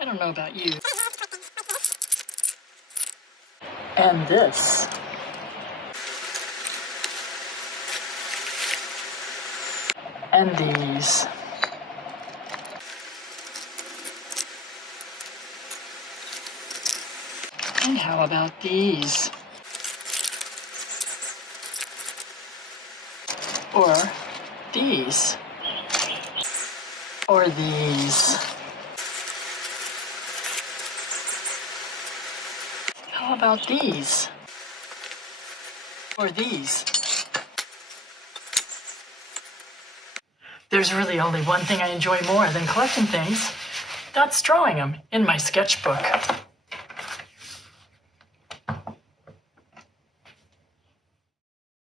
I don't know about you. And this. And these. And how about these? Or these? Or these? How about these? Or these? There's really only one thing I enjoy more than collecting things. That's drawing them in my sketchbook.